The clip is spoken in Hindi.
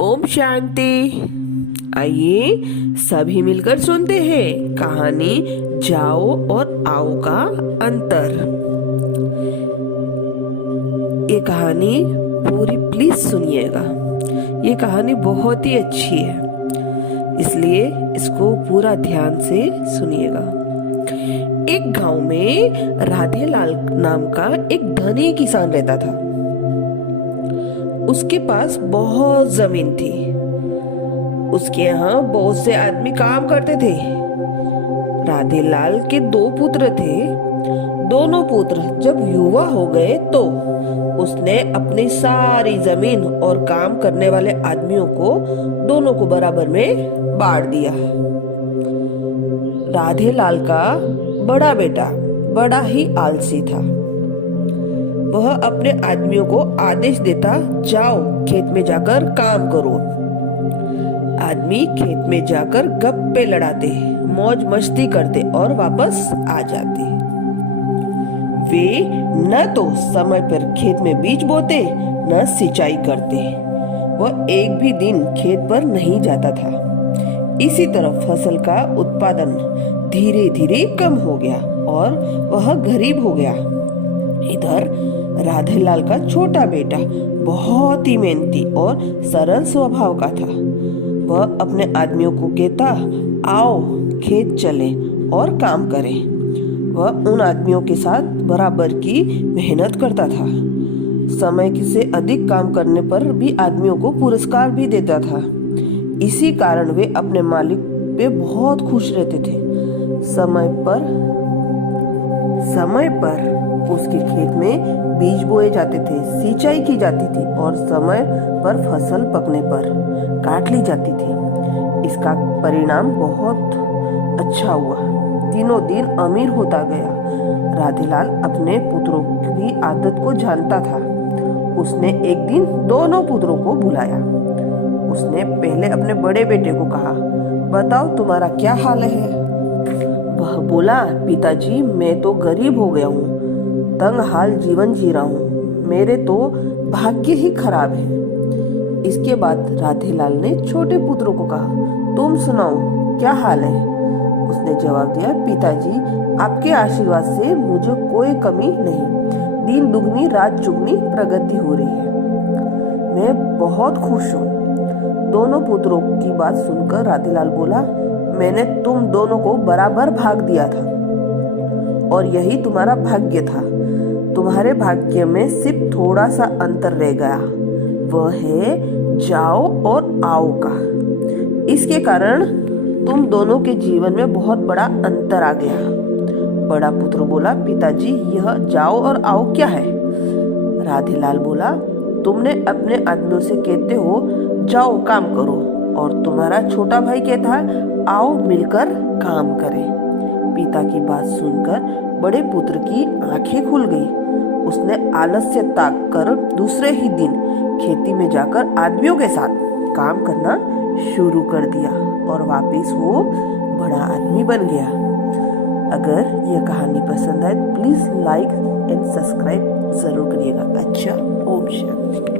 ओम शांति। आइए सभी मिलकर सुनते हैं कहानी जाओ और आओ का अंतर। ये कहानी पूरी प्लीज सुनिएगा। ये कहानी बहुत ही अच्छी है, इसलिए इसको पूरा ध्यान से सुनिएगा। एक गांव में राधे लाल नाम का एक धनी किसान रहता था। उसके पास बहुत जमीन थी। उसके यहाँ बहुत से आदमी काम करते थे। राधे लाल के 2 पुत्र थे। दोनों पुत्र जब युवा हो गए तो उसने अपनी सारी जमीन और काम करने वाले आदमियों को दोनों को बराबर में बांट दिया। राधे लाल का बड़ा बेटा बड़ा ही आलसी था। वह अपने आदमियों को आदेश देता, जाओ खेत में जाकर काम करो। आदमी खेत में जाकर गप्पे लड़ाते, मौज मस्ती करते और वापस आ जाते। वे न तो समय पर खेत में बीज बोते न सिंचाई करते। वह एक भी दिन खेत पर नहीं जाता था। इसी तरह फसल का उत्पादन धीरे धीरे कम हो गया और वह गरीब हो गया। इधर राधे लाल का छोटा बेटा बहुत ही मेहनती और सरल स्वभाव का था। वह अपने आदमियों को कहता, आओ खेत चले और काम करें। वह उन आदमियों के साथ बराबर की मेहनत करता था। समय से अधिक काम करने पर भी आदमियों को पुरस्कार भी देता था। इसी कारण वे अपने मालिक पे बहुत खुश रहते थे। समय पर उसके खेत में बीज बोए जाते थे, सिंचाई की जाती थी और समय पर फसल पकने पर काट ली जाती थी। इसका परिणाम बहुत अच्छा हुआ। दिनों दिन अमीर होता गया। राधेलाल अपने पुत्रों की आदत को जानता था। उसने एक दिन दोनों पुत्रों को बुलाया। उसने पहले अपने बड़े बेटे को कहा, बताओ तुम्हारा क्या हाल है। वह बोला, पिताजी मैं तो गरीब हो गया हूँ, तंग हाल जीवन जी रहा हूँ। मेरे तो भाग्य ही खराब है। इसके बाद राधेलाल ने छोटे पुत्रों को कहा, तुम सुनाओ क्या हाल है। उसने जवाब दिया, पिताजी आपके आशीर्वाद से मुझे कोई कमी नहीं। दिन दुगनी रात चुगनी प्रगति हो रही है। मैं बहुत खुश हूँ। दोनों पुत्रों की बात सुनकर राधेलाल बोला, मैंने तुम दोनों को बराबर भाग दिया था और यही तुम्हारा भाग्य था। तुम्हारे भाग्य में सिर्फ थोड़ा सा अंतर रह गया, वह है जाओ और आओ का। इसके कारण तुम दोनों के जीवन में बहुत बड़ा अंतर आ गया। बड़ा पुत्र बोला, पिताजी यह जाओ और आओ क्या है। राधेलाल बोला, तुमने अपने आदमियों से कहते हो जाओ काम करो और तुम्हारा छोटा भाई कहता है आओ मिलकर काम करें। पिता की बात सुनकर बड़े पुत्र की आंखें खुल गई। उसने आलस्य त्याग कर दूसरे ही दिन खेती में जाकर आदमियों के साथ काम करना शुरू कर दिया और वापस वो बड़ा आदमी बन गया। अगर यह कहानी पसंद आए प्लीज लाइक एंड सब्सक्राइब जरूर करिएगा। अच्छा, ओम शांति।